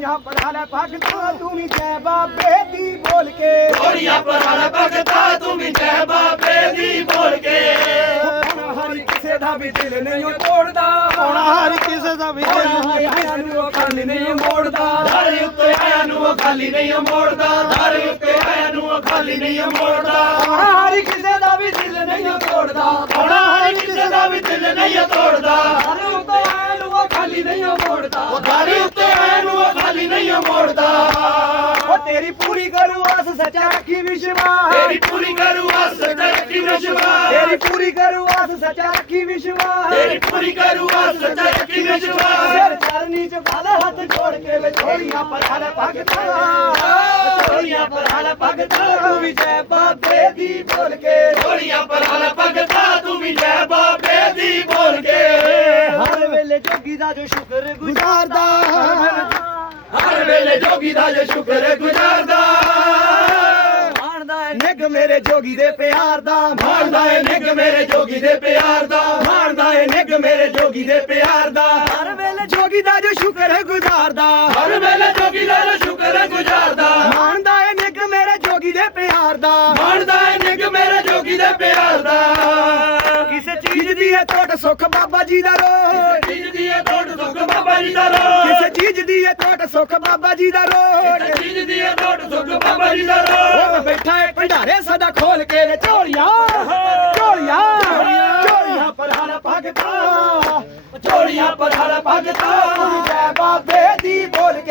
ਝੋਲੀਆਂ ਪਰਾਲਾ ਭਗਤਾ ਤੂੰ ਵੀ ਜੈ ਬਾਬੇ ਦੀ ਬੋਲ ਕੇ ਝੋਲੀਆਂ ਪਰਾਲਾ ਭਗਤਾ ਤੂੰ ਵੀ ਜੈ ਬਾਬੇ ਦੀ ਬੋਲ ਕੇ ਹੁਣ ਹਰ ਕਿਸੇ ਦਾ ਵੀ ਦਿਲ ਨਹੀਂ ਉਹ ਤੋੜਦਾ ਹੁਣ ਹਰ ਕਿਸੇ ਦਾ ਵੀ ਦਿਲ ਨਹੀਂ ਆਇਆ ਨੂੰ ਉਹ ਖਾਲੀ ਨਹੀਂ ਮੋੜਦਾ ਦਰ ਉੱਤੇ ਆਇਆ ਨੂੰ ਉਹ ਖਾਲੀ ਨਹੀਂ ਮੋੜਦਾ ਦਰ ਉੱਤੇ ਆਇਆ ਨੂੰ ਉਹ ਖਾਲੀ ਨਹੀਂ ਮੋੜਦਾ ਹੁਣ ਹਰ ਕਿਸੇ ਦਾ ਵੀ ਦਿਲ ਨਹੀਂ ਉਹ ਤੋੜਦਾ ਹੁਣ ਹਰ ਕਿਸੇ ਦਾ ਵੀ ਦਿਲ ਨਹੀਂ ਓ ਤੋੜਦਾ ਹਰ ਉੱਤੇ ਆਇਆ ਨੂੰ ਉਹ ਖਾਲੀ ਨਹੀਂ ਉਹ ਮੋੜਦਾ ਉਹ ਦਰ ਉੱਤੇ ਆਇਆ ਨੂੰ ਉਹ ਖਾਲੀ ਨਹੀਂ ਓ ਮੋੜਦਾ ਉਹ ਤੇਰੀ ਪੂਰੀ ਕਰੂ ਆਸ ਸੱਚਾ ਰੱਖੀ ਵਿਸ਼ਵਾਸ। ਤੇਰੀ ਪੂਰੀ ਕਰੂ ਆਸ ਤੇਰੀ ਵਿਸ਼ਵਾਸ। ਤੇਰੀ ਪੂਰੀ ਕਰੂ ਆਸ ਸੱਚਾ ਰੱਖੀ ਵਿਸ਼ਵਾਸ। ਤੇਰੀ ਪੂਰੀ ਕਰੂ ਆਸ ਤੇਰੀ ਵਿਸ਼ਵਾਸ। ਸਿਰ ਚਰਨੀ ਚ ਵਾਲਾ ਹੱਥ ਜੋੜ ਕੇ ਵਿਛੋੜੀਆਂ ਪਰ ਹਲ ਭਗਤਾ ਝੋਲੀਆਂ ਪਰ ਹਲ ਭਗਤਾ ਤੂੰ ਵੀ ਜੈ ਬਾਬੇ ਦੀ ਬੋਲ ਕੇ। ਝੋਲੀਆਂ ਪਰਾਲਾ ਭਗਤਾ ਤੂੰ ਵੀ ਜੈ ਬਾਬੇ ਦੀ ਬੋਲ ਕੇ। ਹਰ ਵੇਲੇ ਜੋਗੀ ਦਾ ਜੋ ਸ਼ੁਕਰ ਗੁਜ਼ਾਰਦਾ ਵੇਲੇ ਜੋਗੀ ਦਾ ਜੋ ਸ਼ੁਕਰ ਗੁਜ਼ਾਰਦਾ ਮਾਣਦਾ ਏ ਨਿਗ ਮੇਰੇ ਜੋਗੀ ਦੇ ਪਿਆਰ ਦਾ। ਮਾਣਦਾ ਏ ਨਿੱਘ ਮੇਰੇ ਜੋਗੀ ਦੇ ਪਿਆਰ ਦਾ। ਮਾਣਦਾ ਏ ਨਿਗ ਮੇਰੇ ਜੋਗੀ ਦੇ ਪਿਆਰ ਦਾ। ਹਰ ਵੇਲੇ ਜੋਗੀ ਦਾ ਜੋ ਸ਼ੁਕਰ ਗੁਜ਼ਾਰਦਾ ਹਰ ਵੇਲੇ ਜੋਗੀ ਦਾ ਜੋ ਸ਼ੁਕਰ ਗੁਜ਼ਾਰਦਾ ਮਾਣਦਾ ਏ ਨਿਗ ਮੇਰੇ ਜੋਗੀ ਦੇ ਪਿਆਰ ਦਾ। ਮਾਣਦਾ ਏ ਨਿੱਘ ਮੇਰੇ ਜੋਗੀ ਦੇ ਪਿਆਰ ਦਾ। ਕਿਸੇ ਚੀਜ਼ ਦੀ ਹੈ ਟੋਟ ਸੁੱਖ ਬਾਬਾ ਜੀ ਦਾ ਰੋਟ ਚੀਜ਼ ਦੀ ਏ ਟੋਟ ਸੁੱਖ ਬਾਬਾ ਜੀ ਦਾ ਰੋਟ ਹੈ ਟੋਟ ਸੁੱਖ ਬਾਬਾ ਜੀ ਦਾ ਰੋਟ ਦੀ ਏ ਟੋਟ ਸੁੱਖ ਬਾਬਾ ਜੀ ਦਾ ਰੋਟ ਉਹ ਬੈਠਾ ਹੈ ਭੰਡਾਰੇ ਸਦਾ ਖੋਲ ਕੇ ਨੇ ਝੋਲੀਆਂ। ਝੋਲੀਆਂ। ਝੋਲੀਆਂ ਪਰ ਹਰ ਭਗਤਾ। ਝੋਲੀਆਂ ਪਰ ਹਰ ਭਗਤਾ। ਜੈ ਬਾਬੇ ਦੀ ਬੋਲ